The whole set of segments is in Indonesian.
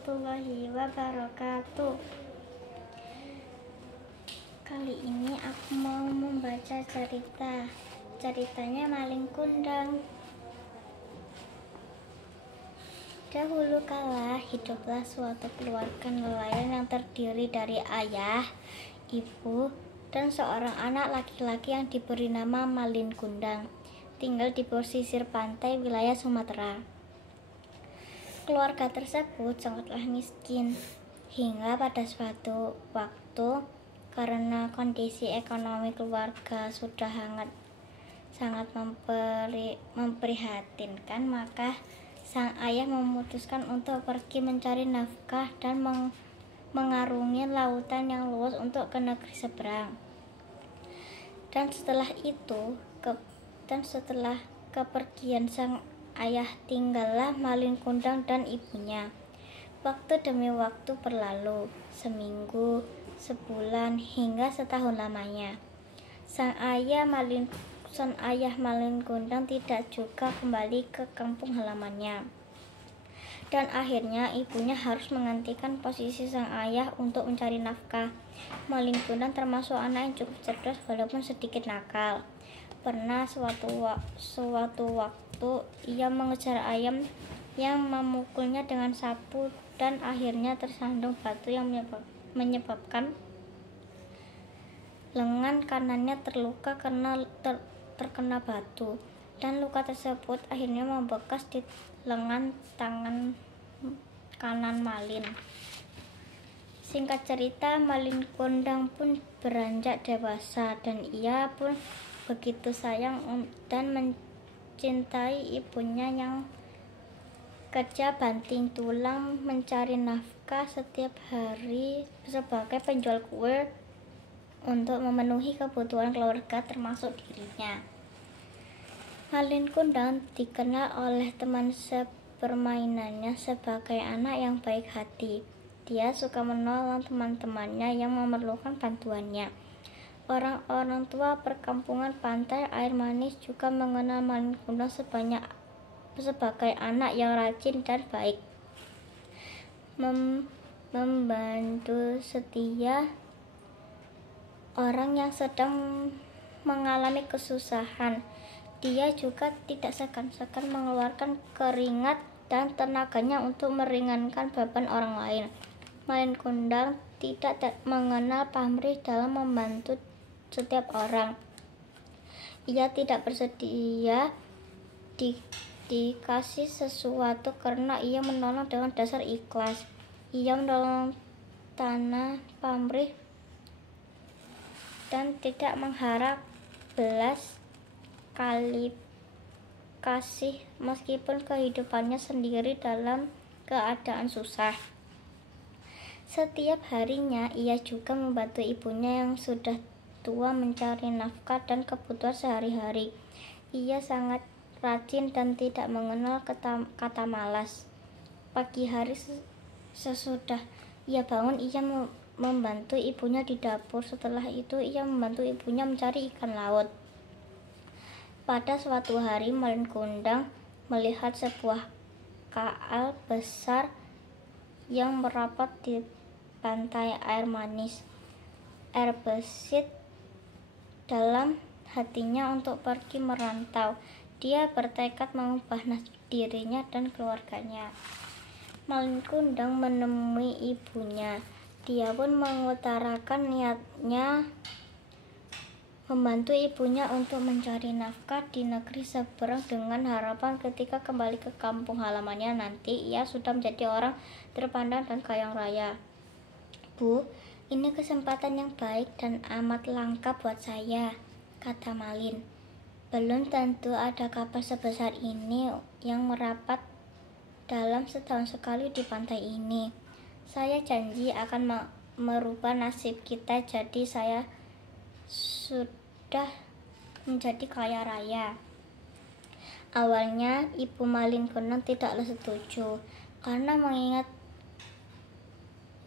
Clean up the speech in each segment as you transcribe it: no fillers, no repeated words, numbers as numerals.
warahmatullahi wabarakatuh. Kali ini aku mau membaca ceritanya Maling Kundang. Dahulu kala hiduplah suatu keluarga nelayan yang terdiri dari ayah, ibu, dan seorang anak laki-laki yang diberi nama Maling Kundang, tinggal di pesisir pantai wilayah Sumatera. Keluarga tersebut sangatlah miskin, hingga pada suatu waktu karena kondisi ekonomi keluarga sudah sangat memprihatinkan, maka sang ayah memutuskan untuk pergi mencari nafkah dan mengarungi lautan yang luas untuk ke negeri seberang. Dan setelah kepergian sang ayah, tinggallah Maling Kundang dan ibunya. Waktu demi waktu berlalu, seminggu, sebulan, hingga setahun lamanya. Sang ayah Maling Kundang tidak juga kembali ke kampung halamannya. Dan akhirnya ibunya harus menggantikan posisi sang ayah untuk mencari nafkah. Maling Kundang termasuk anak yang cukup cerdas walaupun sedikit nakal. Pernah suatu waktu ia mengejar ayam yang memukulnya dengan sapu dan akhirnya tersandung batu yang menyebabkan lengan kanannya terluka karena terkena batu, dan luka tersebut akhirnya membekas di lengan tangan kanan Malin. Singkat cerita, Maling Kundang pun beranjak dewasa dan ia pun begitu sayang dan mencintai ibunya yang kerja banting tulang mencari nafkah setiap hari sebagai penjual kue untuk memenuhi kebutuhan keluarga termasuk dirinya. Maling Kundang dikenal oleh teman sepermainannya sebagai anak yang baik hati. Dia suka menolong teman-temannya yang memerlukan bantuannya. Orang-orang tua perkampungan pantai air manis juga mengenal Maling Kundang sebagai anak yang rajin dan baik, membantu setia orang yang sedang mengalami kesusahan. Dia juga tidak segan-segan mengeluarkan keringat dan tenaganya untuk meringankan beban orang lain. Maling Kundang tidak mengenal pamrih dalam membantu setiap orang. Ia tidak bersedia dikasih sesuatu karena ia menolong dengan dasar ikhlas. Ia menolong tanpa pamrih dan tidak mengharap belas kali kasih meskipun kehidupannya sendiri dalam keadaan susah. Setiap harinya ia juga membantu ibunya yang sudah tua mencari nafkah dan kebutuhan sehari-hari. Ia sangat rajin dan tidak mengenal kata malas. Pagi hari sesudah ia bangun, ia membantu ibunya di dapur. Setelah itu ia membantu ibunya mencari ikan laut. Pada suatu hari Maling Kundang melihat sebuah kaal besar yang merapat di pantai air manis. Berbesit dalam hatinya untuk pergi merantau. Dia bertekad mengubah nasib dirinya dan keluarganya. Maling Kundang menemui ibunya. Dia pun mengutarakan niatnya membantu ibunya untuk mencari nafkah di negeri seberang dengan harapan ketika kembali ke kampung halamannya nanti ia sudah menjadi orang terpandang dan kaya raya. "Bu, ini kesempatan yang baik dan amat langka buat saya," kata Malin. "Belum tentu ada kapal sebesar ini yang merapat dalam setahun sekali di pantai ini. Saya janji akan merubah nasib kita jadi saya sudah menjadi kaya raya." Awalnya ibu Maling Kundang tidaklah setuju karena mengingat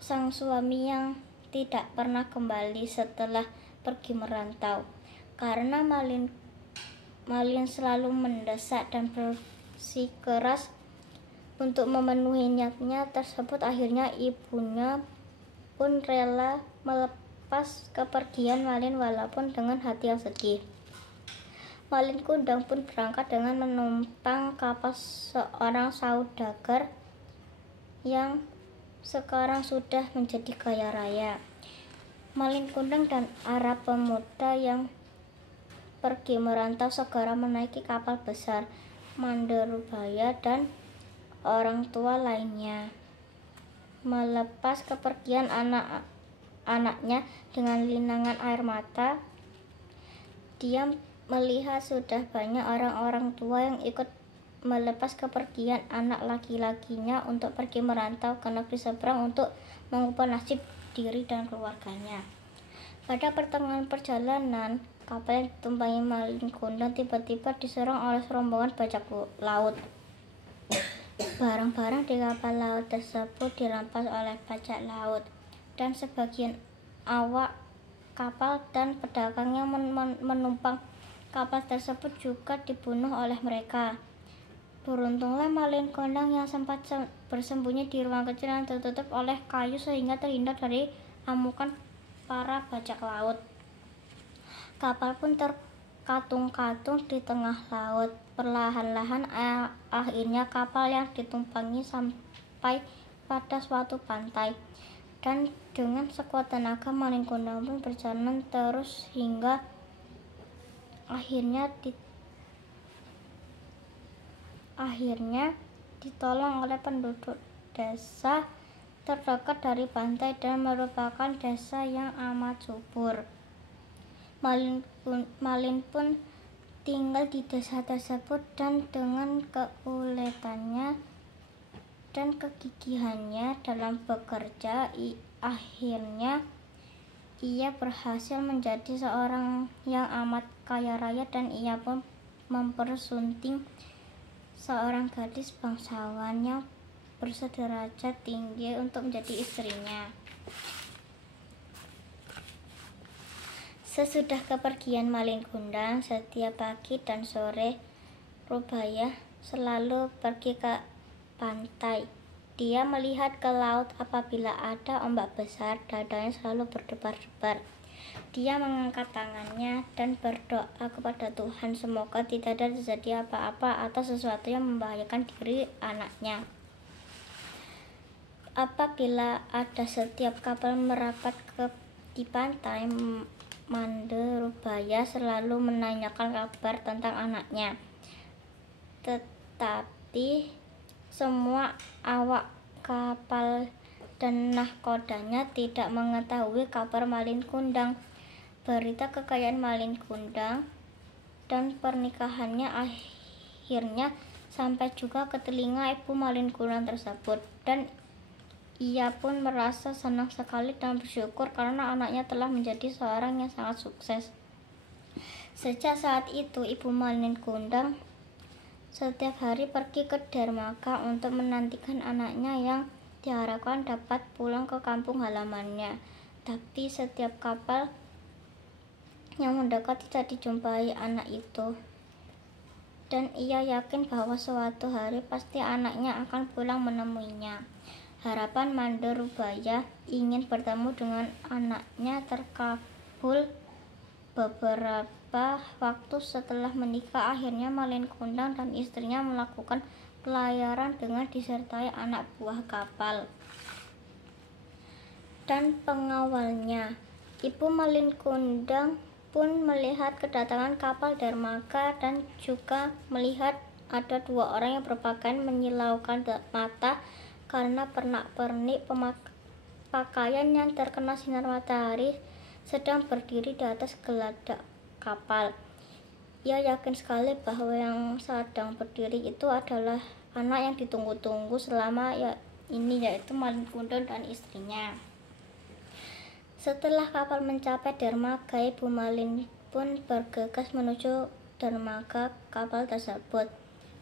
sang suami yang tidak pernah kembali setelah pergi merantau. Karena Malin selalu mendesak dan bersikeras, Untuk memenuhi niatnya tersebut, akhirnya ibunya pun rela melepas kepergian Malin walaupun dengan hati yang sedih. Malin Kundang pun berangkat dengan menumpang kapal seorang saudagar yang sekarang sudah menjadi kaya raya. Malin Kundang dan Arab pemuda yang pergi merantau segera menaiki kapal besar Mandarubaya dan orang tua lainnya. Melepas kepergian anak-anaknya dengan linangan air mata, dia melihat sudah banyak orang-orang tua yang ikut melepas kepergian anak laki-lakinya untuk pergi merantau ke negeri seberang untuk mengubah nasib diri dan keluarganya. Pada pertengahan perjalanan, kapal yang ditumpangi Malin Kundang tiba-tiba diserang oleh rombongan bajak laut. Barang-barang di kapal laut tersebut dirampas oleh bajak laut, dan sebagian awak kapal dan pedagang yang menumpang kapal tersebut juga dibunuh oleh mereka. Beruntunglah Malin Kundang yang sempat bersembunyi di ruang kecil yang tertutup oleh kayu sehingga terhindar dari amukan para bajak laut. Kapal pun terkatung-katung di tengah laut. Perlahan-lahan akhirnya kapal yang ditumpangi sampai pada suatu pantai, dan dengan sekuat tenaga Malin Kundang pun berjalan terus hingga akhirnya ditolong oleh penduduk desa terdekat dari pantai dan merupakan desa yang amat subur. Malin pun tinggal di desa tersebut, dan dengan keuletannya dan kegigihannya dalam bekerja, akhirnya ia berhasil menjadi seorang yang amat kaya raya, dan ia pun mempersunting seorang gadis bangsawan yang bersederajat tinggi untuk menjadi istrinya. Sesudah kepergian Malin Kundang, setiap pagi dan sore Rubaya selalu pergi ke pantai. Dia melihat ke laut apabila ada ombak besar, dadanya selalu berdebar-debar. Dia mengangkat tangannya dan berdoa kepada Tuhan semoga tidak ada terjadi apa-apa atau sesuatu yang membahayakan diri anaknya. Apabila ada setiap kapal merapat di pantai, Mandarubaya selalu menanyakan kabar tentang anaknya. Tetapi semua awak kapal dan nahkodanya tidak mengetahui kabar Malin Kundang. Berita kekayaan Malin Kundang dan pernikahannya akhirnya sampai juga ke telinga ibu Malin Kundang tersebut, dan ia pun merasa senang sekali dan bersyukur karena anaknya telah menjadi seorang yang sangat sukses. Sejak saat itu, ibu Malin Kundang setiap hari pergi ke dermaga untuk menantikan anaknya yang diharapkan dapat pulang ke kampung halamannya. Tapi setiap kapal yang mendekat tidak dijumpai anak itu, dan ia yakin bahwa suatu hari pasti anaknya akan pulang menemuinya. Harapan Mandarubaya ingin bertemu dengan anaknya terkabul. Beberapa waktu setelah menikah, akhirnya Malin Kundang dan istrinya melakukan pelayaran dengan disertai anak buah kapal dan pengawalnya. Ibu Malin Kundang pun melihat kedatangan kapal dermaga dan juga melihat ada dua orang yang berpakaian menyilaukan mata karena pernak-pernik pakaian yang terkena sinar matahari sedang berdiri di atas geladak kapal. Ia yakin sekali bahwa yang sedang berdiri itu adalah anak yang ditunggu-tunggu selama ini, yaitu Malin Kundang dan istrinya. Setelah kapal mencapai dermaga, ibu Malin pun bergegas menuju dermaga kapal tersebut.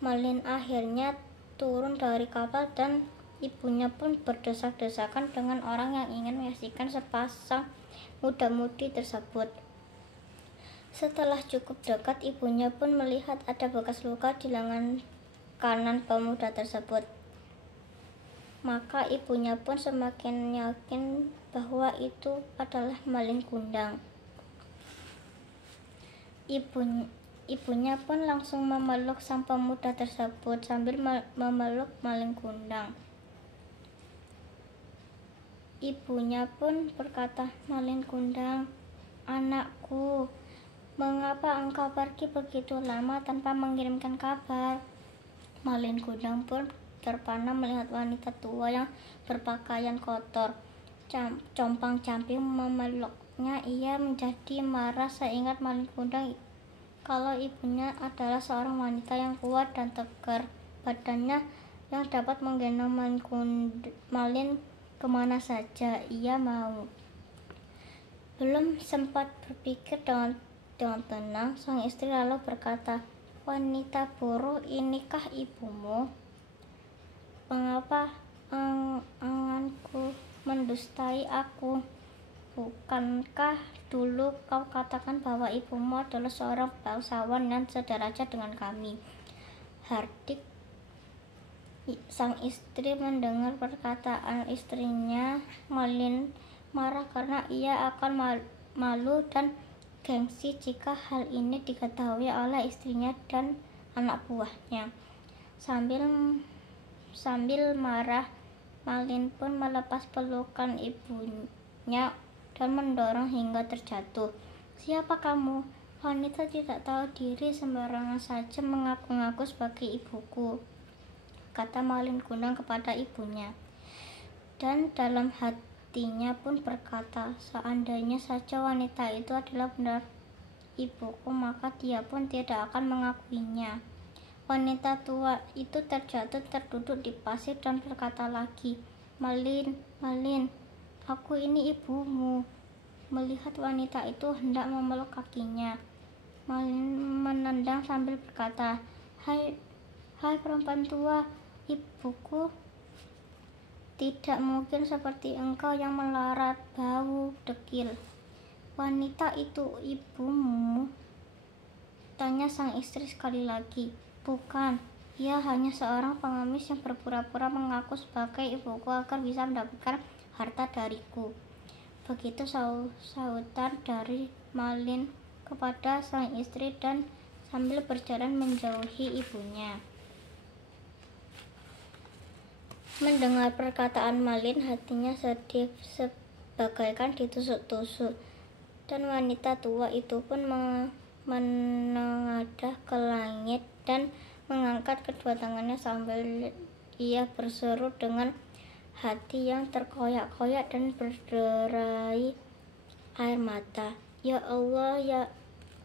Malin akhirnya turun dari kapal dan ibunya pun berdesak-desakan dengan orang yang ingin menyaksikan sepasang muda-mudi tersebut. Setelah cukup dekat, ibunya pun melihat ada bekas luka di lengan kanan pemuda tersebut. Maka ibunya pun semakin yakin bahwa itu adalah malin kundang. Ibunya pun langsung memeluk sang pemuda tersebut sambil memeluk malin kundang. Ibunya pun berkata, "Malin kundang, anakku, mengapa engkau pergi begitu lama tanpa mengirimkan kabar?" Malin kundang pun terpana melihat wanita tua yang berpakaian kotor, compang-camping memeluknya. Ia menjadi marah seingat Malin kundang kalau ibunya adalah seorang wanita yang kuat dan tegar badannya yang dapat menggendong Malin kemana saja ia mau. Belum sempat berpikir dengan tenang, sang istri lalu berkata, "Wanita buruk, inikah ibumu? Mengapa engganku mendustai aku? Bukankah dulu kau katakan bahwa ibumu adalah seorang bangsawan yang sederajat dengan kami?" Hardik, sang istri, mendengar perkataan istrinya. Malin marah karena ia akan malu dan gengsi jika hal ini diketahui oleh istrinya dan anak buahnya. Sambil marah, Malin pun melepas pelukan ibunya dan mendorong hingga terjatuh. "Siapa kamu? Wanita tidak tahu diri sembarangan saja mengaku-ngaku sebagai ibuku," kata Malin kundang kepada ibunya. Dan dalam hatinya pun berkata, "Seandainya saja wanita itu adalah benar ibuku, maka dia pun tidak akan mengakuinya." Wanita tua itu terjatuh terduduk di pasir dan berkata lagi, "Malin, Malin, aku ini ibumu." Melihat wanita itu hendak memeluk kakinya, Malin menendang sambil berkata, Hai perempuan tua, ibuku tidak mungkin seperti engkau yang melarat, bau, dekil." "Wanita itu ibumu?" tanya sang istri sekali lagi. "Bukan, ia hanya seorang pengemis yang berpura-pura mengaku sebagai ibuku agar bisa mendapatkan harta dariku." Begitu sahutan dari Malin kepada sang istri dan sambil berjalan menjauhi ibunya. Mendengar perkataan Malin, hatinya sedih sebagaikan ditusuk-tusuk. Dan wanita tua itu pun menengadah ke langit dan mengangkat kedua tangannya sambil ia berseru dengan hati yang terkoyak-koyak dan berderai air mata, "Ya Allah, ya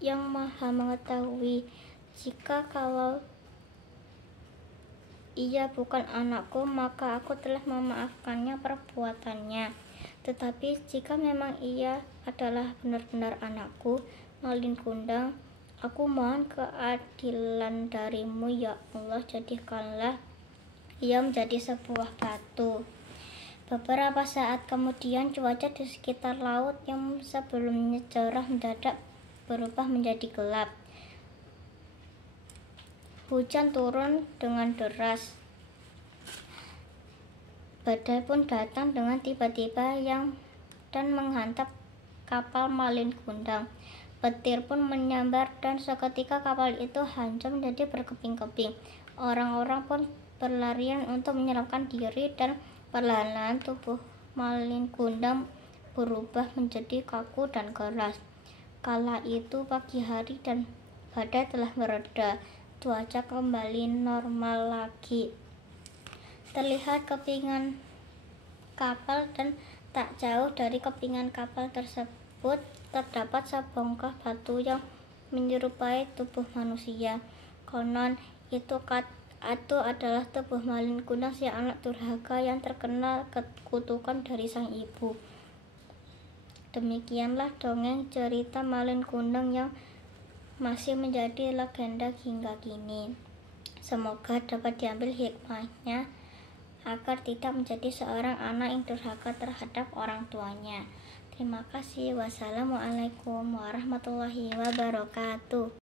yang maha mengetahui, jika kalau ia bukan anakku, maka aku telah memaafkannya perbuatannya. Tetapi jika memang ia adalah benar-benar anakku, Malin kundang, aku mohon keadilan darimu, ya Allah, jadikanlah ia menjadi sebuah batu." Beberapa saat kemudian, cuaca di sekitar laut yang sebelumnya cerah mendadak berubah menjadi gelap. Hujan turun dengan deras. Badai pun datang dengan tiba-tiba dan menghantam kapal Malin kundang. Petir pun menyambar dan seketika kapal itu hancur menjadi berkeping-keping. Orang-orang pun berlarian untuk menyelamatkan diri dan perlahan-lahan tubuh Malin kundang berubah menjadi kaku dan keras. Kala itu pagi hari dan badai telah mereda. Cuaca kembali normal lagi. Terlihat kepingan kapal dan tak jauh dari kepingan kapal tersebut terdapat sebongkah batu yang menyerupai tubuh manusia. Konon itu adalah tubuh Malin kundang, si anak durhaka yang terkena kutukan dari sang ibu. Demikianlah dongeng cerita Malin kundang yang masih menjadi legenda hingga kini. Semoga dapat diambil hikmahnya agar tidak menjadi seorang anak yang durhaka terhadap orang tuanya. Terima kasih. Wassalamualaikum warahmatullahi wabarakatuh.